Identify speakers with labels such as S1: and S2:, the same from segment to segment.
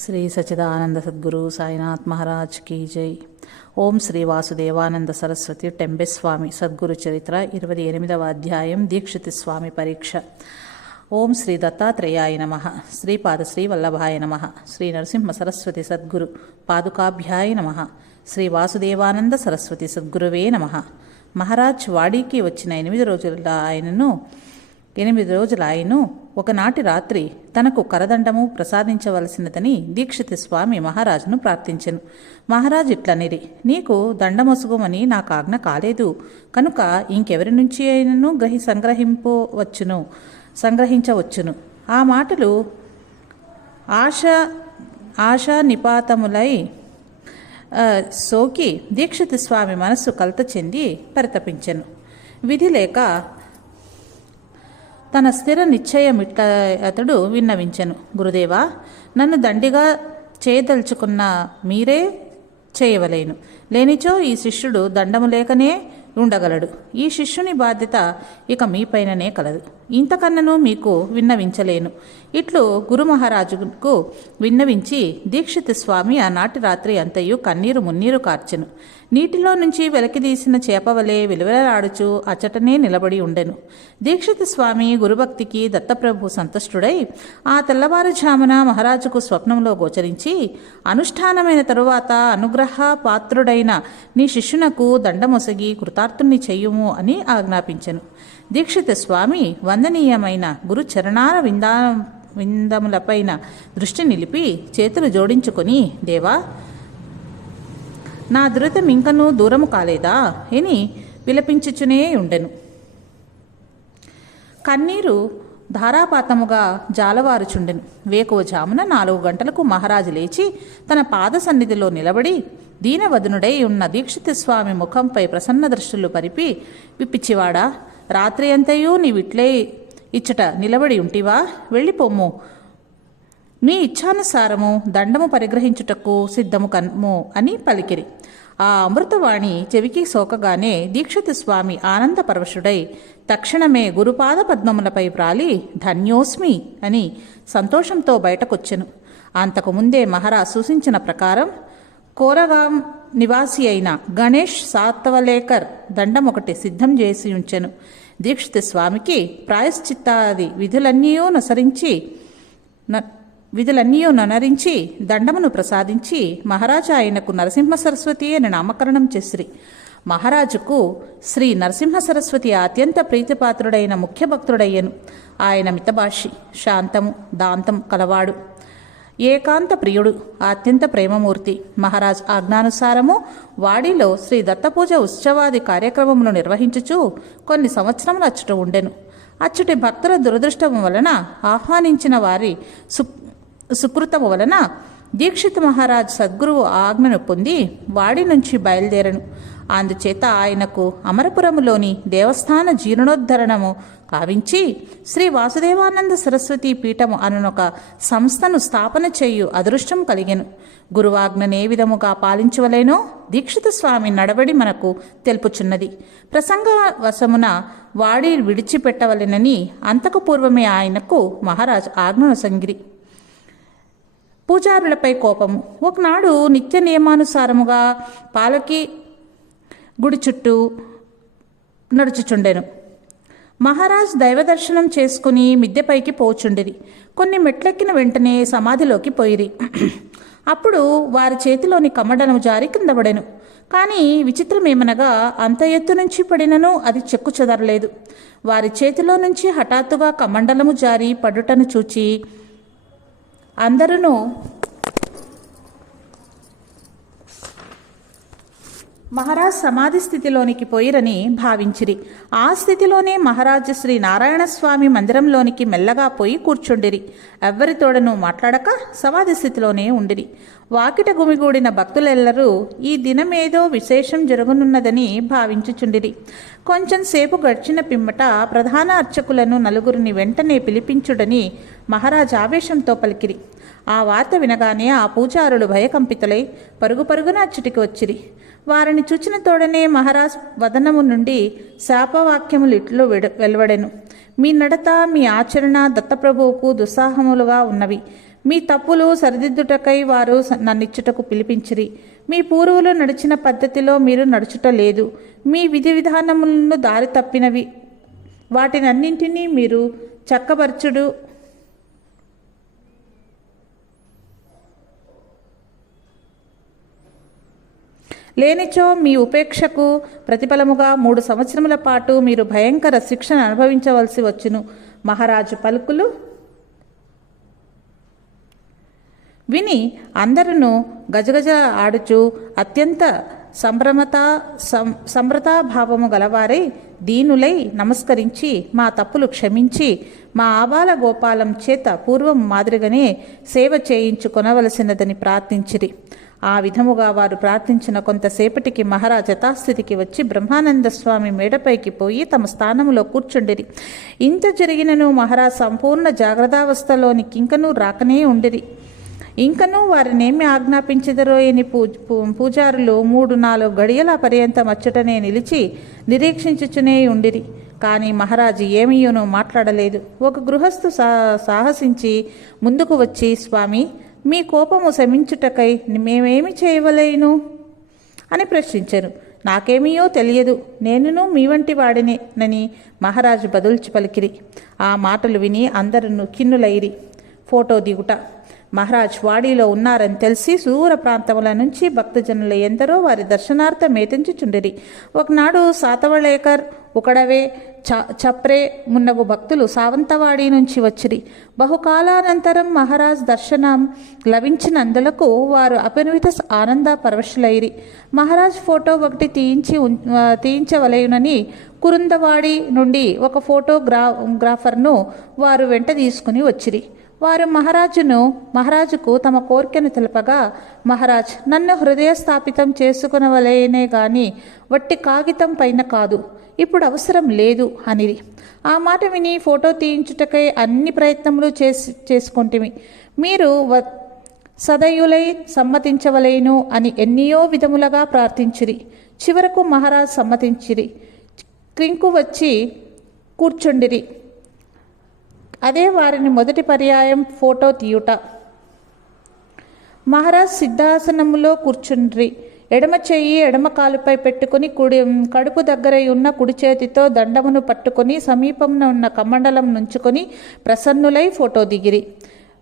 S1: శ్రీ సచిదానంద సద్గురు సాయినాథ్ మహారాజ్ కీ జై. ఓం శ్రీ వాసుదేవానంద సరస్వతి టెంబెస్వామి సద్గురు చరిత్ర ఇరవై ఎనిమిదవ అధ్యాయం దీక్షితి స్వామి పరీక్ష. ఓం శ్రీ దత్తాత్రేయాయ నమ. శ్రీపాద శ్రీ వల్లభాయ నమ. శ్రీ నరసింహ సరస్వతి సద్గురు పాదుకాభ్యాయ నమ. శ్రీ వాసుదేవానంద సరస్వతి సద్గురువే నమ. మహారాజ్ వాడీకి వచ్చిన ఎనిమిది రోజుల ఆయనను ఎనిమిది రోజుల ఆయను ఒకనాటి రాత్రి తనకు కరదండము ప్రసాదించవలసినదని దీక్షిత స్వామి మహారాజును ప్రార్థించెను. మహారాజు ఇట్లనిరి నీకు దండమొసుగుమని నాకు ఆజ్ఞ కాలేదు. కనుక ఇంకెవరి నుంచి అయినను గ్రహి సంగ్రహింపవచ్చును సంగ్రహించవచ్చును. ఆ మాటలు ఆశ ఆశా నిపాతములై సోకి దీక్షిత స్వామి మనస్సు కలత చెంది పరితపించెను. విధి లేక తన స్థిర నిశ్చయమిట్ల అతడు విన్నవించెను. గురుదేవా నన్ను దండిగా చేయదలుచుకున్న మీరే చేయవలేను. లేనిచో ఈ శిష్యుడు దండము లేకనే ఉండగలడు. ఈ శిష్యుని బాధ్యత ఇక మీపైననే కలదు. ఇంతకన్నను మీకు విన్నవించలేను. ఇట్లు గురుమహారాజుకు విన్నవించి దీక్షిత స్వామి ఆనాటి రాత్రి అంతయు కన్నీరు మున్నీరు కార్చెను. నీటిలో నుంచి వెలకిదీసిన చేపవలే విలువలాడుచు అచటనే నిలబడి ఉండెను. దీక్షిత స్వామి గురుభక్తికి దత్తప్రభు సంతుష్టుడై ఆ తెల్లవారుజామున మహారాజుకు స్వప్నంలో గోచరించి అనుష్ఠానమైన తరువాత అనుగ్రహ పాత్రుడైన నీ శిష్యునకు దండమొసగి కృతార్థుణ్ణి చెయ్యుము అని ఆజ్ఞాపించెను. దీక్షిత స్వామి వందనీయమైన గురు చరణాల విందా విందములపైన దృష్టి నిలిపి చేతులు జోడించుకొని దేవా నా దురితం ఇంకనూ దూరము కాలేదా? అని విలపించుచునే ఉండెను. కన్నీరు ధారాపాతముగా జాలవారుచుండెను. వేకువజామున నాలుగు గంటలకు మహారాజు లేచి తన పాద సన్నిధిలో నిలబడి దీనవదనుడై ఉన్న దీక్షిత స్వామి ముఖంపై ప్రసన్న దృష్టిలు పరిపి విప్పిచ్చివాడా రాత్రి అంతయూ నీవిట్లే ఇచ్చట నిలబడి ఉంటివా? వెళ్ళిపోము నీ ఇచ్ఛానుసారము దండము పరిగ్రహించుటకు సిద్ధము కన్ము అని పలికిరి. ఆ అమృతవాణి చెవికి సోకగానే దీక్షిత స్వామి ఆనంద పరవశుడై తక్షణమే గురుపాద పద్మములపై ప్రాలి ధన్యోస్మి అని సంతోషంతో బయటకొచ్చెను. అంతకుముందే మహారాజ్ సూచించిన ప్రకారం కోరగాం నివాసి అయిన గణేష్ సాత్వలేకర్ దండం ఒకటి సిద్ధం చేసి ఉంచెను. దీక్షిత స్వామికి ప్రాయశ్చిత్తాది విధులన్నీ నసరించి న- విధులన్నీ ననరించి దండమును ప్రసాదించి మహారాజా ఆయనకు నరసింహ సరస్వతి అని నామకరణం చేసిరి. మహారాజుకు శ్రీ నరసింహ సరస్వతి అత్యంత ప్రీతిపాత్రుడైన ముఖ్య భక్తుడయ్యను ఆయన మితభాషి శాంతము దాంతం కలవాడు. ఏకాంత ప్రియుడు అత్యంత ప్రేమమూర్తి. మహారాజ్ ఆజ్ఞానుసారము వాడిలో శ్రీ దత్తపూజ ఉత్సవాది కార్యక్రమములు నిర్వహించుచు కొన్ని సంవత్సరములు అచ్చుట ఉండెను. అచ్చుటి భక్తుల దురదృష్టము వలన ఆహ్వానించిన వారి సు సుకృతము వలన దీక్షిత మహారాజ్ సద్గురువు ఆజ్ఞను పొంది వాడి నుంచి బయలుదేరను. అందుచేత ఆయనకు అమరపురములోని దేవస్థాన జీర్ణోద్ధరణము కావించి శ్రీ వాసుదేవానంద సరస్వతి పీఠము అనునొక సంస్థను స్థాపన చేయు అదృష్టం కలిగెను. గురువాజ్ఞనే విధముగా పాలించవలేనో దీక్షిత స్వామి నడబడి మనకు తెలుపుచున్నది. ప్రసంగ వశమున వాడి విడిచిపెట్టవలెనని అంతకు పూర్వమే ఆయనకు మహారాజ్ ఆజ్ఞను సంగిరి. పూజారులపై కోపము. ఒకనాడు నిత్య నియమానుసారముగా పాలకి గుడి చుట్టూ నడుచుచుండెను. మహారాజ్ దైవదర్శనం చేసుకుని మిద్దెపైకి పోచుండిరి. కొన్ని మెట్లెక్కిన వెంటనే సమాధిలోకి పోయిరి. అప్పుడు వారి చేతిలోని కమ్మడను జారి కింద పడెను. కానీ విచిత్రమేమనగా అంత ఎత్తు నుంచి పడినను అది చెక్కు చెదరలేదు. వారి చేతిలో నుంచి హఠాత్తుగా కమండలము జారి పడుటను చూచి అందరూ మహారాజ్ సమాధి స్థితిలోనికి పోయిరని భావించిరి. ఆ స్థితిలోనే మహారాజు శ్రీ నారాయణ స్వామి మందిరంలోనికి మెల్లగా పోయి కూర్చుండిరి. ఎవ్వరితోడను మాట్లాడక సమాధి స్థితిలోనే ఉండిరి. వాకిట గుమిగూడిన భక్తులెల్లరూ ఈ దినమేదో విశేషం జరగనున్నదని భావించుచుండిరి. కొంచెం సేపు గడిచిన పిమ్మట ప్రధాన అర్చకులను నలుగురిని వెంటనే పిలిపించుడని మహారాజ్ ఆవేశంతో పలికిరి. ఆ వార్త వినగానే ఆ పూజారులు భయకంపితులై పరుగు పరుగున అచ్చటికి వచ్చిరి. వారిని చూచిన తోడనే మహారాజ్ వదనము నుండి శాపవాక్యములు ఇట్లు వెడ- వెలువడెను. మీ నడత మీ ఆచరణ దత్తప్రభువుకు దుస్సాహములుగా ఉన్నవి. మీ తప్పులు సరిదిద్దుటకై వారు నన్నిచ్చుటకు పిలిపించిరి. మీ పూర్వులు నడిచిన పద్ధతిలో మీరు నడుచుట లేదు. మీ విధి విధానములను దారి తప్పినవి. వాటినన్నింటినీ మీరు చక్కబరచుడు లేనిచో మీ ఉపేక్షకు ప్రతిఫలముగా మూడు సంవత్సరముల పాటు మీరు భయంకర శిక్షను అనుభవించవలసి వచ్చును. మహారాజు పలుకులు. విని అందరూ గజగజ ఆడుచు అత్యంత సంభ్రమత సం సంభ్రతాభావము గలవారై దీనులై నమస్కరించి మా తప్పులు క్షమించి మా ఆబాల గోపాలం చేత పూర్వం మాదిరిగానే సేవ చేయించుకొనవలసినదని ప్రార్థించిరి. ఆ విధముగా వారు ప్రార్థించిన కొంతసేపటికి మహారాజ్ యథాస్థితికి వచ్చి బ్రహ్మానంద స్వామి మేడపైకి పోయి తమ స్థానంలో కూర్చుండిరి. ఇంత జరిగినను మహారాజ్ సంపూర్ణ జాగ్రత్తావస్థలోని కింకను రాకనే ఉండిరి. ఇంకనూ వారినేమి ఆజ్ఞాపించదరో అని పూ పూజారులు మూడు నాలుగు గడియల పర్యంతం అచ్చటనే నిలిచి నిరీక్షించుచునే ఉండిరి. కానీ మహారాజు ఏమీయోనూ మాట్లాడలేదు. ఒక గృహస్థు సా సాహసించి ముందుకు వచ్చి స్వామి మీ కోపము శమించుటకై మేమేమి చేయవలేను అని ప్రశ్నించారు నాకేమీయో తెలియదు. నేనును మీ వంటి వాడినే నని మహారాజు బదుల్చి పలికిరి. ఆ మాటలు విని అందరూ కిన్నులైరి. ఫోటో దిగుట. మహారాజ్ వాడిలో ఉన్నారని తెలిసి సూర ప్రాంతముల నుంచి భక్తజనులు ఎందరో వారి దర్శనార్థం మేతించుచుండిరి ఒకనాడు సాతవళేకర్ ఉకడవే చ చప్రే మున్నగు భక్తులు సావంతవాడి నుంచి వచ్చిరి. బహుకాలానంతరం మహారాజ్ దర్శనం లభించినందులకు వారు అపరిమిత ఆనంద పరవశులైరి. మహారాజ్ ఫోటో ఒకటి తీయించి తీయించవలయునని కురుందవాడి నుండి ఒక ఫోటోగ్రా గ్రాఫర్ను వారు వెంట తీసుకుని వచ్చిరి. వారు మహారాజును మహారాజుకు తమ కోరికను తెలపగా మహారాజ్ నన్ను హృదయస్థాపితం చేసుకునవలేనే గాని వట్టి కాగితం పైన కాదు. ఇప్పుడు అవసరం లేదు అనిది ఆ మాట విని ఫోటో తీయించుటకై అన్ని ప్రయత్నములు చేసి చేసుకుంటిమి. మీరు వ సదయులై సమ్మతించవలేను అని ఎన్నియో విధములుగా ప్రార్థించిరి. చివరకు మహారాజ్ సమ్మతించిరి. క్రింకు వచ్చి కూర్చుండిరి. అదే వారిని మొదటి పర్యాయం ఫోటో తీయుట. మహారాజ్ సిద్ధాసనములో కూర్చుండ్రి. ఎడమ చెయ్యి ఎడమ కాలుపై పెట్టుకుని కుడి కడుపు దగ్గరై ఉన్న కుడి చేతితో దండమును పట్టుకొని సమీపంలో ఉన్న కమండలం నుంచుకొని ప్రసన్నులై ఫోటో దిగిరి.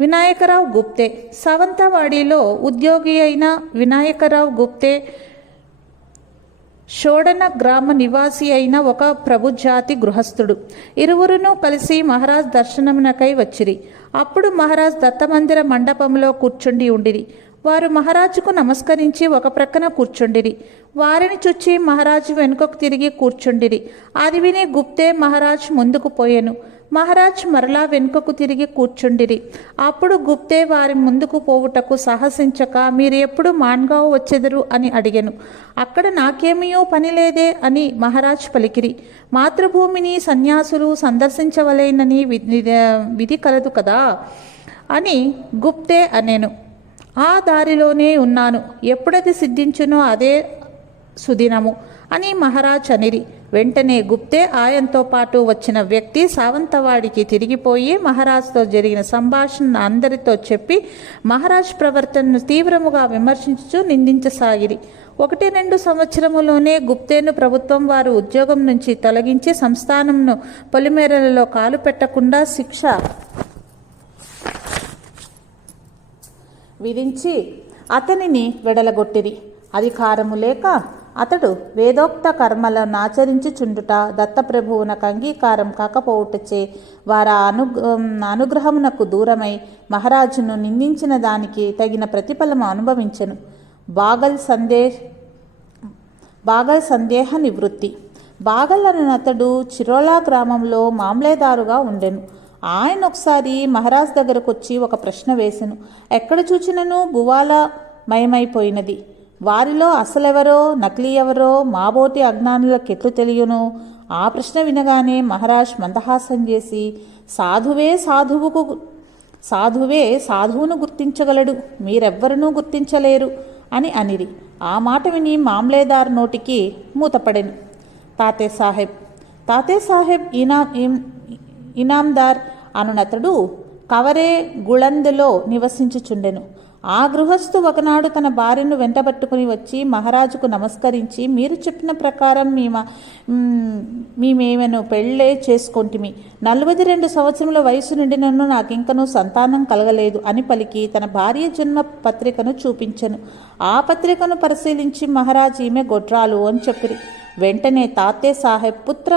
S1: వినాయకరావు గుప్తే. సావంతవాడిలో ఉద్యోగి అయిన వినాయకరావు గుప్తే షోడన గ్రామ నివాసి అయిన ఒక ప్రభుజాతి గృహస్థుడు. ఇరువురును కలిసి మహారాజ్ దర్శనమునకై వచ్చిరి. అప్పుడు మహారాజ్ దత్తమందిర మండపంలో కూర్చుండి ఉండిరి. వారు మహారాజుకు నమస్కరించి ఒక ప్రక్కన కూర్చుండిరి. వారిని చుచ్చి మహారాజు వెనుకకు తిరిగి కూర్చుండిరి. అది విని గుప్తే మహారాజ్ ముందుకు పోయెను. మహారాజ్ మరలా వెనుకకు తిరిగి కూర్చుండిరి. అప్పుడు గుప్తే వారి ముందుకు పోవుటకు సాహసించక మీరు ఎప్పుడు మాన్గావ్ వచ్చెదరు అని అడిగెను. అక్కడ నాకేమీయో పని లేదే అని మహారాజ్ పలికిరి. మాతృభూమిని సన్యాసులు సందర్శించవలేనని విధి కలదు కదా అని గుప్తే అనేను. ఆ దారిలోనే ఉన్నాను. ఎప్పుడది సిద్ధించునో అదే సుదినము అని మహారాజ్ అనిరి. వెంటనే గుప్తే ఆయనతో పాటు వచ్చిన వ్యక్తి సావంతవాడికి తిరిగిపోయి మహారాజ్తో జరిగిన సంభాషణ అందరితో చెప్పి మహారాజ్ ప్రవర్తనను తీవ్రముగా విమర్శించు నిందించసాగిరి. ఒకటి రెండు సంవత్సరములోనే గుప్తేను ప్రభుత్వం వారు ఉద్యోగం నుంచి తొలగించి సంస్థానంను పొలిమేరలలో కాలు పెట్టకుండా శిక్ష విధించి అతనిని వెడలగొట్టిరి. అధికారము లేక అతడు వేదోక్త కర్మలను ఆచరించుచుండుట దత్తప్రభువునకు అంగీకారం కాకపోవుటచే వారి అను అనుగ్రహమునకు దూరమై మహారాజును నిందించిన దానికి తగిన ప్రతిఫలము అనుభవించెను. బాగల్ సందే బాగల్ సందేహ నివృత్తి. బాగల్ అనే అతడు చిరోలా గ్రామంలో మామలేదారుగా ఉండెను. ఆయన ఒకసారి మహారాజ్ దగ్గరకు వచ్చి ఒక ప్రశ్న వేసెను. ఎక్కడ చూచినను భువాల మయమైపోయినది? వారిలో అసలెవరో నకిలీ ఎవరో మాబోటి అజ్ఞానులకు ఎట్లు తెలియను? ఆ ప్రశ్న వినగానే మహారాజ్ మందహాసం చేసి సాధువే సాధువుకు సాధువే సాధువును గుర్తించగలడు మీరెవ్వరనూ గుర్తించలేరు అని అనిరి. ఆ మాట విని మామ్లేదార్ నోటికి మూతపడెను. తాతే సాహెబ్ తాతే సాహెబ్ ఇనా ఇనాందార్ అనునతడు కవరే గుళందులో నివసించుచుండెను. ఆ గృహస్థు ఒకనాడు తన భార్యను వెంటబట్టుకుని వచ్చి మహారాజుకు నమస్కరించి మీరు చెప్పిన ప్రకారం మేము మేమేమను పెళ్ళే చేసుకొంటిమి. నలభై రెండు సంవత్సరముల వయసు నిండినను నాకింకనూ సంతానం కలగలేదు అని పలికి తన భార్య జన్మ పత్రికను చూపించెను. ఆ పత్రికను పరిశీలించి మహారాజ్ ఈమె గొడ్రాలు అని చెప్పిరి. వెంటనే తాతే సాహెబ్ పుత్ర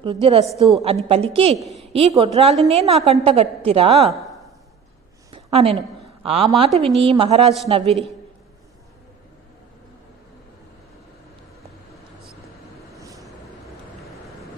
S1: పౌత్రాభివృద్ధిరస్తు అని పలికి ఈ గొడ్రాలినే నాకంటగట్టిరా? అనెను. ఆ మాట విని మహారాజ్ నవ్విరి.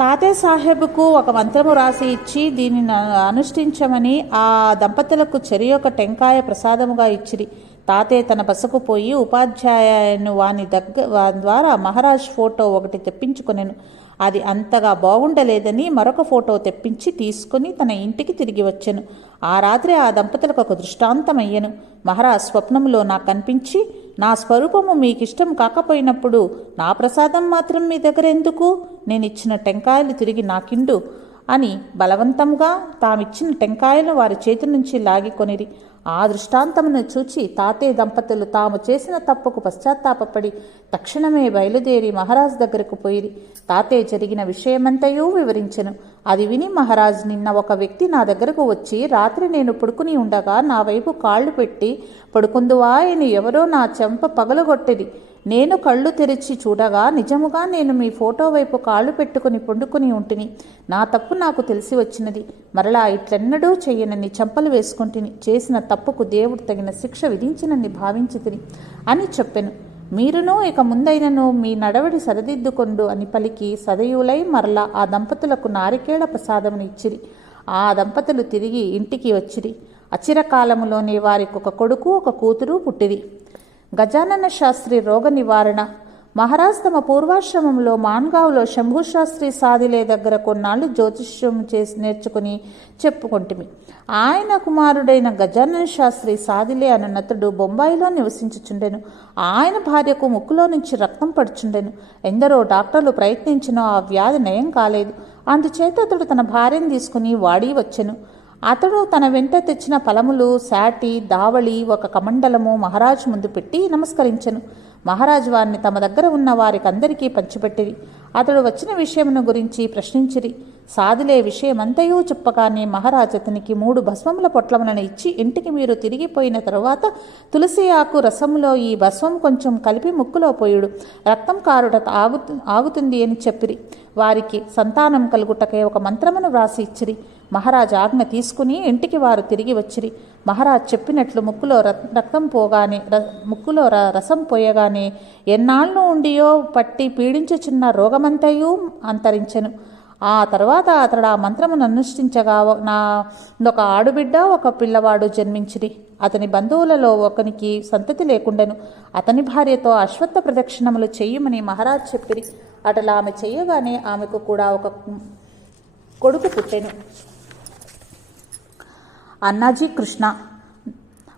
S1: తాతయ్య సాహెబ్కు ఒక మంత్రము రాసి ఇచ్చి దీనిని అనుష్ఠించమని ఆ దంపతులకు చెరి ఒక టెంకాయ ప్రసాదముగా ఇచ్చిరి. తాతే తన బసకు పోయి ఉపాధ్యాయును వాని దగ్గ ద్వారా మహారాజ్ ఫోటో ఒకటి తెప్పించుకొనెను. అది అంతగా బాగుండలేదని మరొక ఫోటో తెప్పించి తీసుకుని తన ఇంటికి తిరిగి వచ్చాను. ఆ రాత్రి ఆ దంపతులకు ఒక దృష్టాంతమయ్యను. మహారాజ్ స్వప్నంలో నాకు కనిపించి నా స్వరూపము మీకిష్టం కాకపోయినప్పుడు నా ప్రసాదం మాత్రం మీ దగ్గర ఎందుకు నేను ఇచ్చిన టెంకాయలు తిరిగి నాకిండు అని బలవంతంగా తామిచ్చిన టెంకాయలు వారి చేతి నుంచి లాగి కొనిరి. ఆ దృష్టాంతమును చూచి తాతే దంపతులు తాము చేసిన తప్పుకు పశ్చాత్తాపపడి తక్షణమే బయలుదేరి మహారాజ్ దగ్గరకు పోయిరి. తాతే జరిగిన విషయమంతయూ వివరించెను. అది విని మహారాజ్ నిన్న ఒక వ్యక్తి నా దగ్గరకు వచ్చి రాత్రి నేను పడుకుని ఉండగా నా వైపు కాళ్ళు పెట్టి పడుకుందువా అని ఎవరో నా చెంప పగలగొట్టిది నేను కళ్ళు తెరిచి చూడగా నిజముగా నేను మీ ఫోటో వైపు కాళ్ళు పెట్టుకుని పండుకుని ఉంటిని. నా తప్పు నాకు తెలిసి వచ్చినది. మరలా ఇట్లెన్నడూ చెయ్యనని చెంపలు వేసుకుంటుని. చేసిన తప్పుకు దేవుడు తగిన శిక్ష విధించినని భావించి తిని అని చెప్పెను. మీరును ఇక ముందైనను మీ నడవడి సరిదిద్దుకొండు అని పలికి సదయులై మరలా ఆ దంపతులకు నారికేళ ప్రసాదమును ఇచ్చిరి. ఆ దంపతులు తిరిగి ఇంటికి వచ్చిరి. అచిరకాలములోనే వారికి ఒక కొడుకు ఒక కూతురు పుట్టిరి. గజానన శాస్త్రి రోగ నివారణ. మహారాజ్ తమ పూర్వాశ్రమంలో మాన్గావ్లో శంభు శాస్త్రి సాదిలే దగ్గర కొన్నాళ్ళు జ్యోతిష్యం చేసి నేర్చుకుని చెప్పుకుంటుమి. ఆయన కుమారుడైన గజానన శాస్త్రి సాదిలే అన్న నతుడు బొంబాయిలో నివసించుచుండెను. ఆయన భార్యకు ముక్కులో నుంచి రక్తం పడుచుండెను. ఎందరో డాక్టర్లు ప్రయత్నించినా ఆ వ్యాధి నయం కాలేదు. అందుచేత అతడు తన భార్యను తీసుకుని వాడి వచ్చెను. అతడు తన వెంట తెచ్చిన ఫలములు శాటి దావళి ఒక కమండలము మహారాజు ముందు పెట్టి నమస్కరించెను. మహారాజు వారిని తమ దగ్గర ఉన్న వారికి అందరికీ పంచిపెట్టిరి. అతడు వచ్చిన విషయమును గురించి ప్రశ్నించిరి. సాదిలే విషయమంతయూ చెప్పగానే మహారాజు అతనికి మూడు భస్మముల పొట్లములను ఇచ్చి ఇంటికి మీరు తిరిగిపోయిన తరువాత తులసి ఆకు రసములో ఈ భస్మం కొంచెం కలిపి ముక్కులో పోయుడు. రక్తం కారుట ఆగు ఆగుతుంది అని చెప్పిరి. వారికి సంతానం కలుగుటకే ఒక మంత్రమును వ్రాసి ఇచ్చిరి. మహారాజు ఆజ్ఞ తీసుకుని ఇంటికి వారు తిరిగి వచ్చిరి. మహారాజ్ చెప్పినట్లు ముక్కులో రక్తం పోగానే ర- ముక్కులో రసం పోయగానే ఎన్నాళ్ళు ఉండియో పట్టి పీడించుచున్న రోగమంతయూ అంతరించెను. ఆ తర్వాత అతడు ఆ మంత్రమును అనుష్ఠించగా నా ఒక ఆడుబిడ్డ ఒక పిల్లవాడు జన్మించిరి. అతని బంధువులలో ఒకనికి సంతతి లేకుండెను. అతని భార్యతో అశ్వత్థ ప్రదక్షిణములు చెయ్యమని మహారాజ్ చెప్పిరి. అటలా ఆమె చెయ్యగానే ఆమెకు కూడా ఒక కొడుకు పుట్టెను. అన్నాజీ కృష్ణ.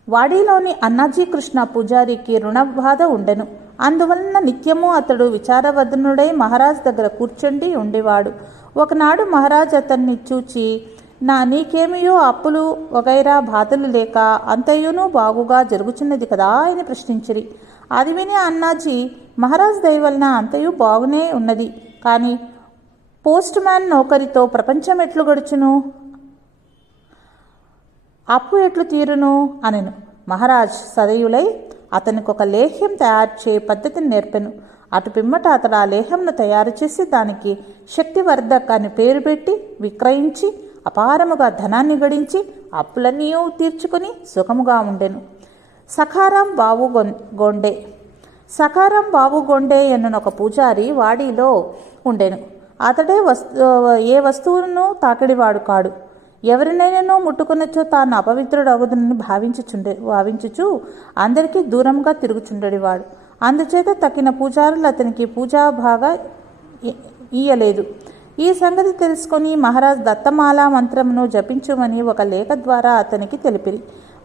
S1: వాడిలోని అన్నాజీ కృష్ణ పూజారికి రుణబాధ ఉండెను. అందువలన నిత్యము అతడు విచారవదనుడై మహారాజ్ దగ్గర కూర్చుండి ఉండేవాడు. ఒకనాడు మహారాజ్ అతన్ని చూచి నా నీకేమియో అప్పులు వగైరా బాధలు లేక అంతయునూ బాగుగా జరుగుచున్నది కదా? అని ప్రశ్నించిరి. అది విని అన్నాజీ మహారాజ్ దయ వలన అంతయు బాగునే ఉన్నది. కానీ పోస్ట్ మ్యాన్ నౌకరితో ప్రపంచం ఎట్లు గడుచును? అప్పు ఎట్లు తీరును? అనెను. మహారాజ్ సదయులై అతనికి ఒక లేహ్యం తయారు చే పద్ధతిని నేర్పెను. అటు పిమ్మట అతడు ఆ లేహంను తయారు చేసి దానికి శక్తివర్ధక్ అని పేరు పెట్టి విక్రయించి అపారముగా ధనాన్ని గడించి అప్పులన్నీ తీర్చుకుని సుఖముగా ఉండెను. సఖారాం బావు గొన్- గొండే. సఖారాం బావు గొండే ఎన్నను ఒక పూజారి వాడిలో ఉండెను. అతడే వస్తు ఏ వస్తువును తాకిడివాడు కాడు. ఎవరినైనానో ముట్టుకునొచ్చో తాను అపవిత్రుడగుదని భావించుచుండే భావించుచు అందరికీ దూరంగా తిరుగుచుండేవాడు. అందుచేత తక్కిన పూజారులు అతనికి పూజా బాగా ఇయ్యలేదు. ఈ సంగతి తెలుసుకొని మహారాజ్ దత్తమాల మంత్రమును జపించుమని ఒక లేఖ ద్వారా అతనికి తెలిపిరి.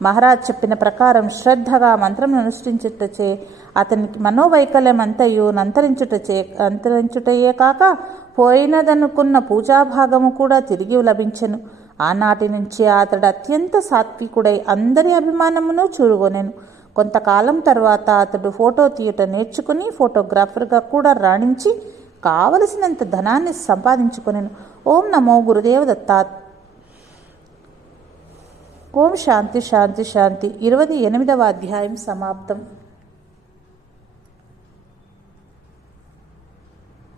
S1: మహారాజ్ చెప్పిన ప్రకారం శ్రద్ధగా మంత్రం అనుష్ఠించుటచే అతనికి మనోవైకల్యం అంతయు నంతరించుటచే అంతరించుటయే కాక పోయినదనుకున్న పూజాభాగము కూడా తిరిగి లభించెను. ఆనాటి నుంచి అతడు అత్యంత సాత్వికుడై అందరి అభిమానమును చూరుగొనెను కొంతకాలం తర్వాత అతడు ఫోటో తీయట నేర్చుకుని ఫోటోగ్రాఫర్గా కూడా రాణించి కావలసినంత ధనాన్ని సంపాదించుకొనెను. ఓం నమో గురుదేవ దత్తాత్. ఓం శాంతి శాంతి శాంతి. ఇరవై ఎనిమిదవ అధ్యాయం సమాప్తం.